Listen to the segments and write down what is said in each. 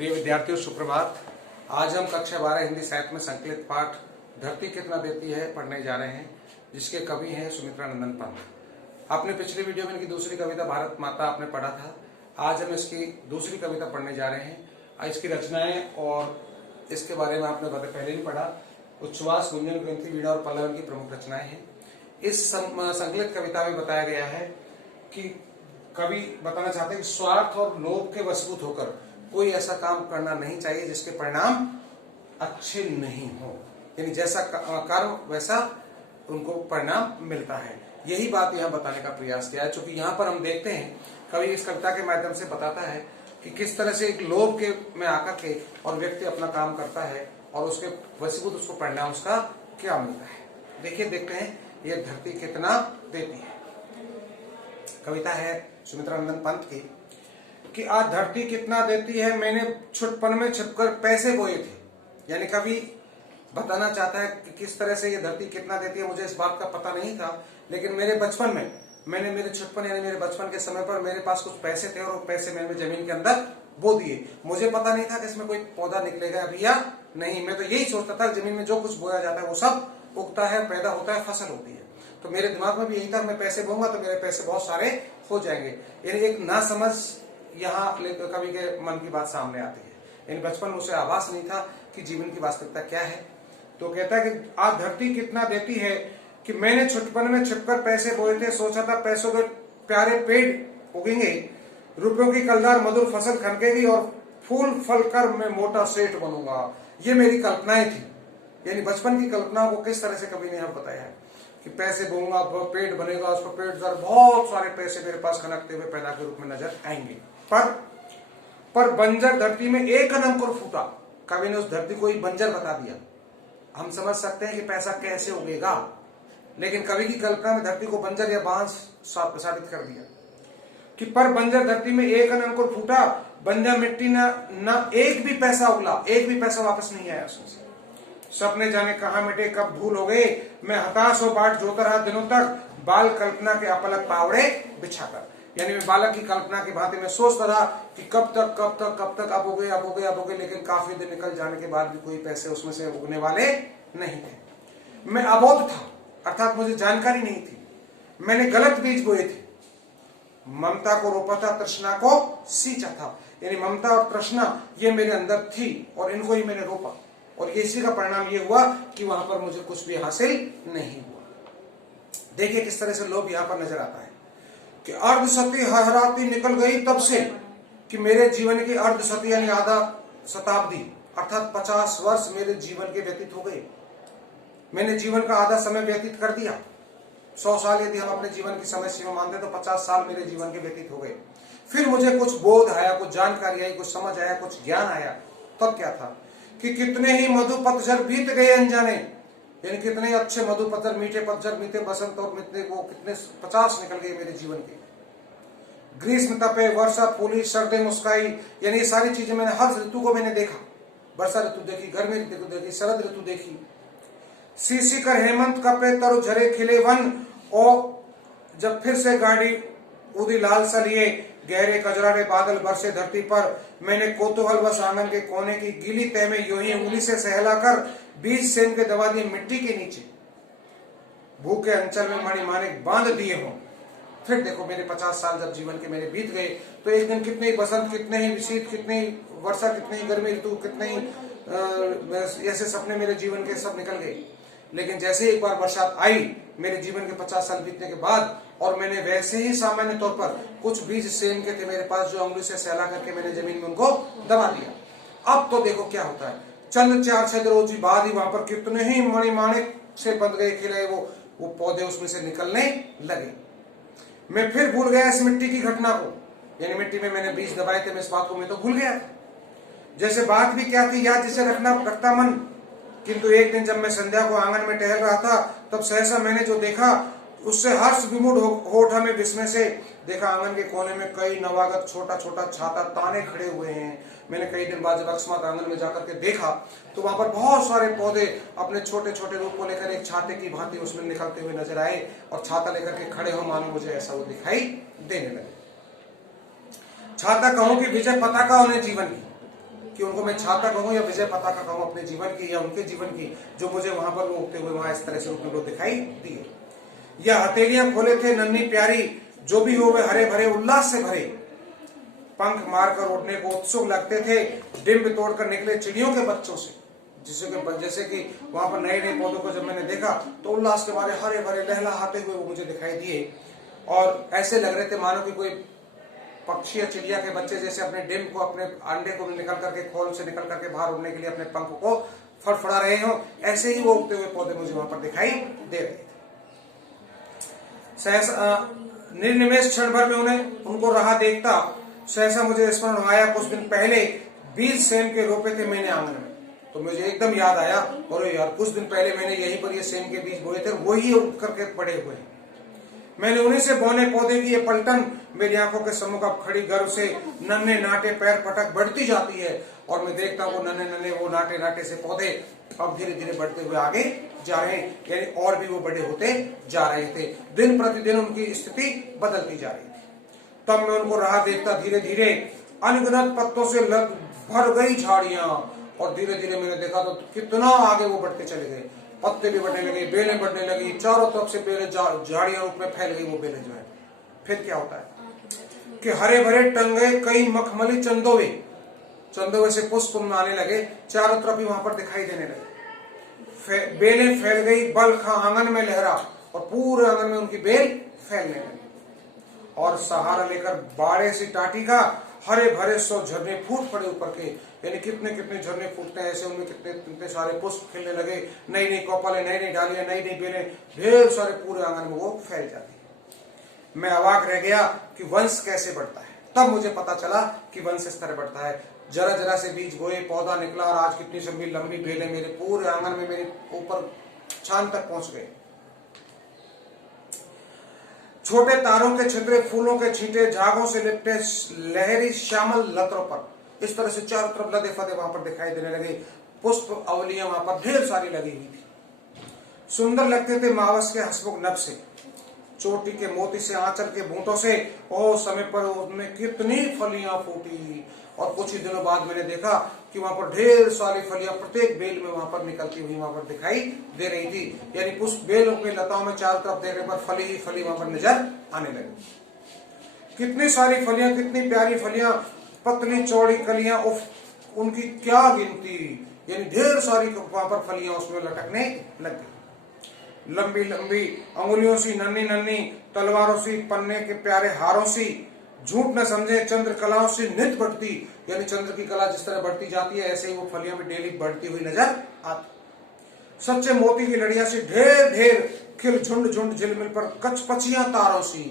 प्रिय विद्यार्थियों, सुप्रभात। आज हम कक्षा 12 हिंदी साहित्य में संकलित पाठ धरती कितना देती है पढ़ने जा रहे हैं, जिसके कवि हैं सुमित्रानंदन पंत। आपने पिछले वीडियो में इनकी दूसरी कविता भारत माता आपने पढ़ा था। आज हम इसकी दूसरी कविता पढ़ने जा रहे हैं। इसकी रचनाएं और इसके बारे में आपने पहले ही पढ़ा। उच्छ्वास, गुंजन, ग्रंथि, वीणा और पल्लव की प्रमुख रचनाएं हैं। इस संकलित कविता में बताया गया है कि कवि बताना चाहते हैं कि स्वार्थ और लोभ के वशीभूत होकर कोई ऐसा काम करना नहीं चाहिए जिसके परिणाम अच्छे नहीं हो। यानी जैसा कर्म वैसा उनको परिणाम मिलता है। यही बात यहाँ बताने का प्रयास किया है। चूंकि यहाँ पर हम देखते हैं कवि इस कविता के माध्यम से बताता है कि किस तरह से एक लोभ के में आकर के और व्यक्ति अपना काम करता है और उसके वशीभूत उसको परिणाम उसका क्या मिलता है। देखिए, देखते हैं ये धरती कितना देती है। कविता है सुमित्रानंदन पंत की कि आज धरती कितना देती है, मैंने छुटपन में छिपकर पैसे बोए थे। यानी कवि बताना चाहता है कि किस तरह से ये धरती कितना देती है। मुझे इस बात का पता नहीं था, लेकिन मेरे बचपन में मैंने मेरे छुटपन यानी मेरे बचपन के समय पर मेरे पास कुछ पैसे थे और वो पैसे मैंने जमीन के अंदर बो दिए। मुझे पता नहीं था कि इसमें कोई पौधा निकलेगा अभी या नहीं। मैं तो यही सोचता था जमीन में जो कुछ बोया जाता है वो सब उगता है, पैदा होता है, फसल होती है। तो मेरे दिमाग में भी यही था, मैं पैसे बोऊंगा तो मेरे पैसे बहुत सारे हो जाएंगे। यानी एक नासमझ यहाँ कवि के मन की बात सामने आती है। यानी बचपन में उसे आभास नहीं था कि जीवन की वास्तविकता क्या है। तो कहता है कि आज धरती कितना देती है कि मैंने छुटपन में छिपकर पैसे बोए थे, सोचा था पैसों के प्यारे पेड़ उगेंगे, रुपयों की कलदार मधुर फसल खनकेगी और फूल फल कर मैं मोटा सेठ बनूंगा। ये मेरी कल्पनाएं थी। यानी बचपन की कल्पनाओं को किस तरह से कवि ने यहाँ बताया है कि पैसे बोऊंगा, पेड़ बनेगा, उसको पेड़ द्वारा बहुत सारे पैसे मेरे पास खनकते हुए पैदा के रूप में नजर आएंगे। पर बंजर धरती में एक अंकुर फूटा। कवि ने उस धरती को ही बंजर बता दिया। हम समझ सकते हैं कि पैसा कैसे उगेगा, लेकिन कवि की कल्पना में धरती को बंजर या बांस साबित कर दिया कि पर बंजर धरती में एक अंकुर फूटा, बंजर मिट्टी न एक भी पैसा उगला, एक भी पैसा वापस नहीं आया उसमें से। सपने जाने कहां मिटे, कब भूल हो गए, मैं हताश हो बाट जोता रहा दिनों तक, बाल कल्पना के अपलक पावड़े बिछाकर। यानी मैं बालक की कल्पना की भांति में सोचता रहा कि कब तक अब हो गए, लेकिन काफी दिन निकल जाने के बाद भी कोई पैसे उसमें से उगने वाले नहीं थे। मैं अबोध था, अर्थात मुझे जानकारी नहीं थी। मैंने गलत बीज बोए थे। ममता को रोपा था, तृष्णा को सींचा था। यानी ममता और तृष्णा ये मेरे अंदर थी और इनको ही मैंने रोपा, और इसी का परिणाम ये हुआ कि वहां पर मुझे कुछ भी हासिल नहीं हुआ। देखिए किस तरह से लोभ यहां पर नजर आता है कि अर्धसती हराती निकल गई तब से कि मेरे जीवन की अर्धसती यानी आधा शताब्दी अर्थात 50 वर्ष मेरे जीवन के व्यतीत हो गए। मैंने जीवन का आधा समय व्यतीत कर दिया। 100 साल यदि हम अपने जीवन की समय सीमा मानते तो 50 साल मेरे जीवन के व्यतीत हो गए। फिर मुझे कुछ बोध आया, कुछ जानकारी आई, कुछ समझ आया, कुछ ज्ञान आया। तब क्या था कि कितने ही मधु पतझर बीत गए अनजाने। यानी कितने अच्छे मधु पतझर, मीठे पतझर, मीठे बसंत और कितने 50 निकल गए मेरे जीवन के। ग्रीष्म तपे, वर्षा फूली, सर्दी मुस्काई। यानी ये सारी चीजें मैंने हर ऋतु को मैंने देखा। वर्षा ऋतु देखी, गर्मी ऋतु देखी, शरद ऋतु देखी। सीसी कर हेमंत कपे, तरु झरे खिले वन। और जब फिर से गाड़ी उदी लाल सा लिए, गहरे कजरारे बादल बरसे धरती पर, मैंने कोतूहल वश आंगन के कोने की गीली तह में यूं ही उंगली से सहलाकर बीज सेम के दबा दिए मिट्टी के नीचे। भूखे अंचल में मणि मानिक बांध दिए हों। फिर देखो मेरे 50 साल जब जीवन के मेरे बीत गए तो एक दिन कितने ही बसंत, कितने ही शीत, कितने ही वर्षा, कितने ही गर्मी ऋतु, कितने ही ऐसे सपने मेरे जीवन के सब निकल गए। लेकिन जैसे ही एक बार बरसात आई मेरे जीवन के 50 साल बीतने के बाद, और मैंने वैसे ही सामान्य तौर पर कुछ बीज सेम के थे मेरे पास, जो उंगली से सहला करके मैंने जमीन में उनको दबा दिया। अब तो देखो क्या होता है, चंद 4-6 रोज बाद ही वहां पर कितने ही मणिमाणिक से बंध गए, खिले वो पौधे उसमें से निकलने लगे। मैं फिर भूल गया इस मिट्टी की घटना को। यानी मिट्टी में मैंने बीज दबाए थे, मैं इस बात को मैं तो भूल गया। जैसे बात भी क्या थी, याद जिसे रखता मन। किंतु एक दिन जब मैं संध्या को आंगन में टहल रहा था, तब सहसा मैंने जो देखा उससे हर्ष विमूढ़ हो उठा। मैं विस्मय से देखा आंगन के कोने में कई नवागत छोटा छोटा छाता ताने खड़े हुए हैं। मैंने कई दिन बाद जब अकस्मात आंगन में जाकर के देखा तो वहां पर बहुत सारे पौधे अपने छोटे छोटे रूप को लेकर एक छाते की भांति उसमें निकलते हुए नजर आए और छाता लेकर के खड़े हो, मानो मुझे ऐसा वो दिखाई देने लगे। छाता कहूं कि विजय पताका उन्हें जीवन की। कि उनको मैं छाता कहूँ या विजय पताका कहूँ अपने जीवन की या उनके जीवन की, जो मुझे वहां पर वो उगते हुए वहां इस तरह से उनको लोग दिखाई दिए। या हथेलियां खोले थे नन्ही प्यारी, जो भी हो वे हरे भरे उल्लास से भरे, पंख मारकर उड़ने को उत्सुक लगते थे, डिंब तोड़कर निकले चिड़ियों के बच्चों से। जैसे कि वहां पर नए नए पौधों को जब मैंने देखा तो उल्लास के मारे हरे भरे लहलहाते हुए वो मुझे दिखाई दिए, और ऐसे लग रहे थे मानो कि कोई पक्षी या चिड़िया के बच्चे जैसे अपने डिंब को, अपने अंडे को निकल करके, खोल से निकल करके बाहर उड़ने के लिए अपने पंख को फड़फड़ा रहे हो, ऐसे ही वो उगते हुए पौधे मुझे वहां पर दिखाई दे रहे थे। सहसा निर्निमेष क्षण भर में उनको रहा देखता, सहसा मुझे स्मरण आया कुछ दिन पहले बीज सेम के रोपे थे मैंने आंगन में। तो मुझे एकदम याद आया, और यार कुछ दिन पहले मैंने यहीं पर ये सेम के बीज बोए थे, वही उग करके पड़े हुए हैं। मैंने उन्हीं से बोने पौधे की ये पलटन मेरी आंखों के सम्मुख अब खड़ी गर्व से नन्हे नाटे पैर पटक बढ़ती जाती है, और मैं देखता हूँ वो नन्हे नन्हे वो नाटे नाटे से पौधे अब धीरे धीरे बढ़ते हुए आगे जा रहे हैं, यानी और भी वो बड़े होते जा रहे थे। दिन प्रतिदिन उनकी स्थिति बदलती जा रही थी। तब मैं उनको रहा देखता, धीरे धीरे अनगिनत पत्तों से भर गई झाड़ियां, और धीरे धीरे मैंने देखा तो कितना आगे वो बढ़ते चले गए। पत्ते भी बढ़ने लगे, बेलें बढ़ने लगी, चारों तरफ से बेलें झाड़ियां रूप में फैल गई वो बेलें जो है। फिर क्या होता है कि हरे भरे टंगे कई मखमली चंदोवे से पुष्प आने लगे, चारों तरफ ही वहां पर दिखाई देने लगे। बेलें फैल गई, बलखा आंगन में लहरा, और पूरे आंगन में उनकी बेल फैलने लगी। और सहारा लेकर बाड़े सी टाटी का हरे भरे 100 झरने फूट पड़े ऊपर के, यानी कितने कितने झरने फूटते हैं ऐसे, उनमें कितने कितने सारे पुष्प खिलने लगे, नई नई कौपलें, नई नई डालियां, नई नई बेलें, ढेर सारे पूरे आंगन में वो फैल जाती है। मैं अवाक रह गया कि वंश कैसे बढ़ता है। तब मुझे पता चला कि वंश इस तरह बढ़ता है। जरा जरा से बीज बोए, पौधा निकला, और आज कितनी लंबी लंबी बेलें मेरे पूरे आंगन में, मेरे ऊपर छान तक पहुंच गए। छोटे तारों के छितरे, फूलों के छींटे, झागों से लिपटे लहरी श्यामल लतरों पर इस तरह से चारों तरफ लदे फदे वहां पर दिखाई देने लगे। पुष्प अवलियां वहां पर ढेर सारी लगी हुई थी। सुंदर लगते थे मावस के हसमुख नभ से, चोटी के मोती से, आंचल के बूंटों से, और समय पर उनमें कितनी फलियां फूटी। और कुछ ही दिनों बाद मैंने देखा कि वहां पर ढेर सारी फलियां प्रत्येक बेल में वहां पर निकलती हुई वहां पर दिखाई दे रही थी, यानी पुष्प बेलों के लताओं में चारों तरफ देखने पर फली ही फली वहां पर नजर आने लगी। कितनी सारी फलियां, कितनी प्यारी फलियां, पतली चौड़ी कलियां, उनकी क्या गिनती, यानी ढेर सारी वहां पर फलियां उसमें लटकने लग गई। लंबी लंबी अंगुलियों सी, नन्ही नन्ही तलवारों सी, पन्ने के प्यारे हारों सी, झूठ न समझे चंद्र कलाओं से नित बढ़ती, यानी चंद्र की कला जिस तरह बढ़ती जाती है ऐसे ही वो फलियां भी डेली बढ़ती हुई नजर आती। सच्चे मोती की लड़ियां सी ढेर ढेर खिल झुंड झुंड झिलमिल पर कचपचियां तारों सी,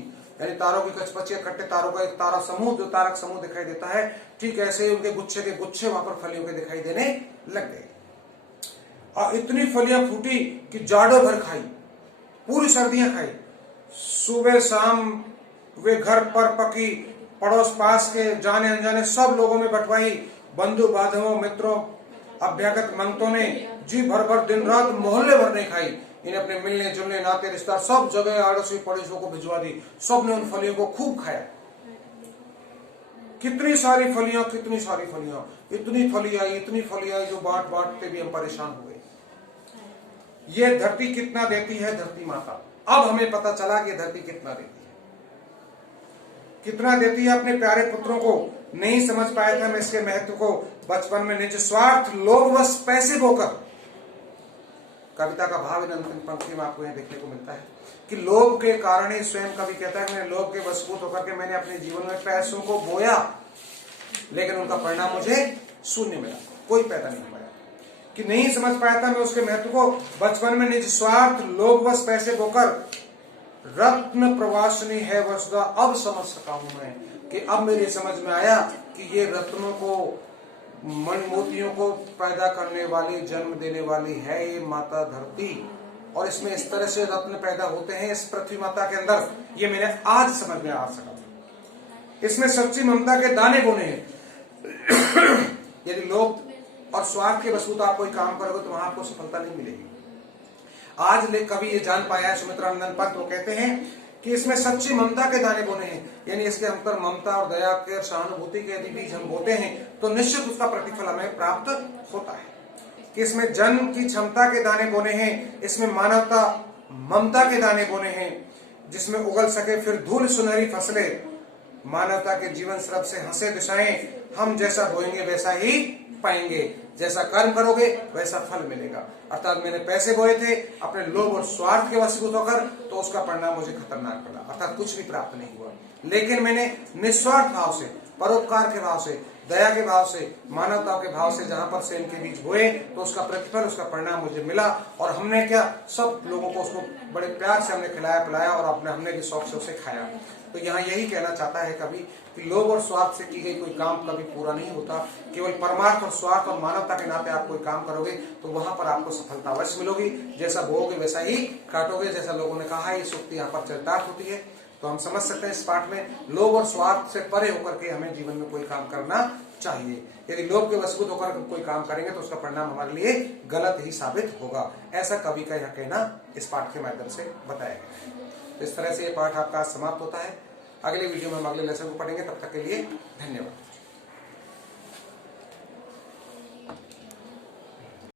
यानी तारों की कचपचियां, खट्टे तारों का एक तारा समूह, जो तारक समूह दिखाई देता है, ठीक ऐसे ही उनके गुच्छे के गुच्छे वहां पर फलियों के दिखाई देने लग गए। और इतनी फलियां फूटी कि जाड़ों भर खाई, पूरी सर्दियां खाई। सुबह शाम वे घर पर पकी, पड़ोस पास के जाने अनजाने सब लोगों में बंटवाई। बंधु बांधवों, मित्रों, अभ्यागत मंगतों ने जी भर भर दिन रात मोहल्ले भर नहीं खाई। इन्हें अपने मिलने जुलने नाते रिश्तेदार सब जगह आड़ोसी पड़ोसियों को भिजवा दी। सब ने उन फलियों को खूब खाया। कितनी सारी फलियां, कितनी सारी फलियां, इतनी फली आई जो बांट बांटते भी हम परेशान हो गए। ये धरती कितना देती है धरती माता। अब हमें पता चला कि धरती कितना देती है, कितना देती है अपने प्यारे पुत्रों को। नहीं समझ पाया था मैं इसके महत्व को बचपन में, निज स्वार्थ लोभवश पैसे बोकर। कविता का भाव इन अंतिम पंक्ति में आपको यह देखने को मिलता है कि लोभ के कारण ही स्वयं कवि कहता है मैंने लोभ के वशीभूत होकर के मैंने अपने जीवन में पैसों को बोया, लेकिन उनका परिणाम मुझे शून्य मिला, कोई पैदा नहीं पाया। कि नहीं समझ पाया था मैं उसके महत्व को बचपन में, निज स्वार्थ लोभवश पैसे बोकर। रत्न प्रवासनी है वसुधा, अब समझ सका हूं मैं कि अब मेरी समझ में आया कि ये रत्नों को, मन मोतियों को पैदा करने वाली, जन्म देने वाली है ये माता धरती, और इसमें इस तरह से रत्न पैदा होते हैं इस पृथ्वी माता के अंदर। ये मैंने आज समझ में आ सका। इसमें सच्ची ममता के दाने बोने हैं। यदि लोभ और स्वार्थ के वसूत आप कोई काम करोगे तो वहां आपको सफलता नहीं मिलेगी। आज ले कभी ये जान पाया है सुमित्रानंदन पंत, वो कहते हैं कि इसमें सच्ची ममता के दाने बोने हैं, यानी इसके अंतर ममता और दया के और सहानुभूति के यदि बीज हम बोते हैं तो निश्चित उसका प्रतिफल हमें प्राप्त होता है। कि इसमें जन्म की क्षमता के दाने बोने हैं, इसमें मानवता ममता के दाने बोने हैं, जिसमें उगल सके फिर धूल सुनहरी फसलें, मानवता के जीवन स्रब से हंसे दिशाएं, हम जैसा बोएंगे वैसा ही पाएंगे, जैसा कर्म करोगे वैसा फल मिलेगा। अर्थात मैंने पैसे बोए थे अपने लोभ और स्वार्थ के वशीभूत होकर, तो उसका परिणाम मुझे खतरनाक पड़ा, अर्थात कुछ भी प्राप्त नहीं हुआ। लेकिन मैंने निस्वार्थ भाव से, परोपकार के भाव से, दया के भाव से, मानवता के भाव से जहां पर से इनके बीच बोए, तो उसका प्रतिफल, उसका परिणाम मुझे मिला। और हमने क्या, सब लोगों को उसको बड़े प्यार से हमने खिलाया पिलाया और हमने भी शौक से उसे खाया। तो यहाँ यही कहना चाहता है कवि कि लोभ और स्वार्थ से की गई कोई काम कभी पूरा नहीं होता। केवल परमार्थ और स्वार्थ और मानवता के नाते आप कोई काम करोगे तो वहां पर आपको सफलता अवश्य मिलेगी। जैसा बोओगे वैसा ही काटोगे, जैसा लोगों ने कहा है। ये सूक्ति यहाँ पर चरितार्थ होती है। तो हम समझ सकते हैं इस पाठ में लोभ और स्वार्थ से परे होकर के हमें जीवन में कोई काम करना चाहिए। यदि लोभ के वशीभूत होकर कोई काम करेंगे तो उसका परिणाम हमारे लिए गलत ही साबित होगा। ऐसा कवि का यह कहना इस पाठ के माध्यम से बताया गया। इस तरह से ये पाठ आपका समाप्त होता है। अगले वीडियो में हम अगले लेसन को पढ़ेंगे। तब तक के लिए धन्यवाद।